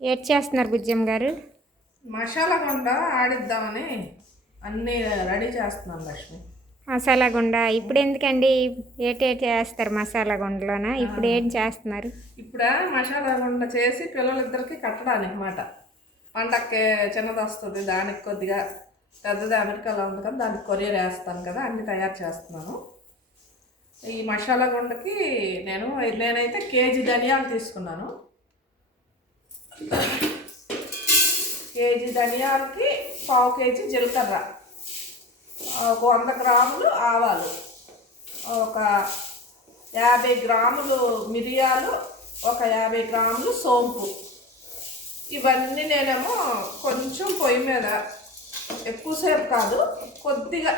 ఏడ్ చేస్తున్నారు బుజ్జమ్మ గారు? మసాలా గుండ ఆడిద్దామని అన్నీ రెడీ చేస్తున్నాను లక్ష్మి. మసాలా గుండ ఇప్పుడు ఎందుకండి? ఏటేటి చేస్తారు మసాలా గుండలోన? ఇప్పుడు ఏం చేస్తున్నారు? ఇప్పుడు మసాలా గుండ చేసి పిల్లలిద్దరికి కట్టడానికి మాట. పండక్కి చిన్నది వస్తుంది, దానికి కొద్దిగా పెద్దది అమెరికాలో ఉంది కదా, దానికి కొరియర్ వేస్తాను కదా, అన్నీ తయారు చేస్తున్నాను. ఈ మసాలా గుండకి నేనైతే కేజీ ధనియాలు తీసుకున్నాను. కేజీ ధనియాలకి పావు కేజీ జీలకర్ర, ఒక 100 గ్రాములు ఆవాలు, ఒక 50 గ్రాములు మిరియాలు, ఒక 50 గ్రాములు సోంపు. ఇవన్నీ నేనేమో కొంచెం పొయ్యి మీద ఎక్కువసేపు కాదు, కొద్దిగా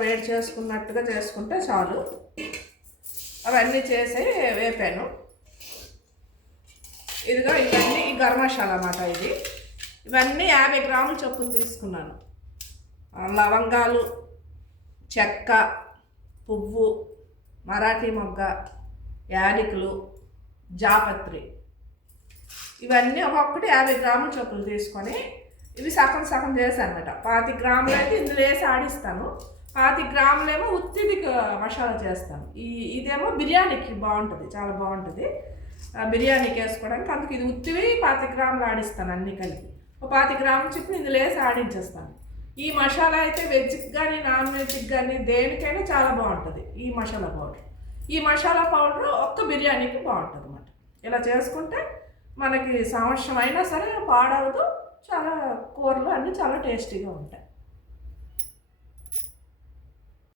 వేడి చేసుకున్నట్టుగా చేసుకుంటే చాలు. అవన్నీ చేసి వేపాను. ఇదిగో ఇవన్నీ ఈ గరం మసాలా అన్నమాట. ఇవన్నీ 50 గ్రాములు చొప్పున తీసుకున్నాను. లవంగాలు, చెక్క, పువ్వు, మరాఠీ మొగ్గ, యాలకులు, జాపత్రి, ఇవన్నీ ఒక్కొక్కటి 50 గ్రాముల చొప్పులు తీసుకొని ఇవి సగం సగం చేశాను అనమాట. 25 గ్రాములు అయితే ఇందులో వేసి ఆడిస్తాను, 25 గ్రాములేమో ఉత్తిది మసాలా చేస్తాను. ఇదేమో బిర్యానీకి బాగుంటుంది, చాలా బాగుంటుంది బిర్యానీకి వేసుకోవడానికి. అందుకు ఇది ఉత్తివి 25 గ్రాములు ఆడిస్తాను, అన్నీ కలిపి ఒక 25 గ్రాములు చెప్పి ఇందులో వేసి ఆడించేస్తాను. ఈ మసాలా అయితే వెజ్కి కానీ నాన్ వెజ్కి కానీ దేనికైనా చాలా బాగుంటుంది ఈ మసాలా పౌడర్. ఈ మసాలా పౌడర్ ఒక్క బిర్యానీకి బాగుంటుంది అన్నమాట. ఇలా చేసుకుంటే మనకి సంవత్సరం అయినా సరే పాడవదు, చాలా కూరలు అన్నీ చాలా టేస్టీగా ఉంటాయి.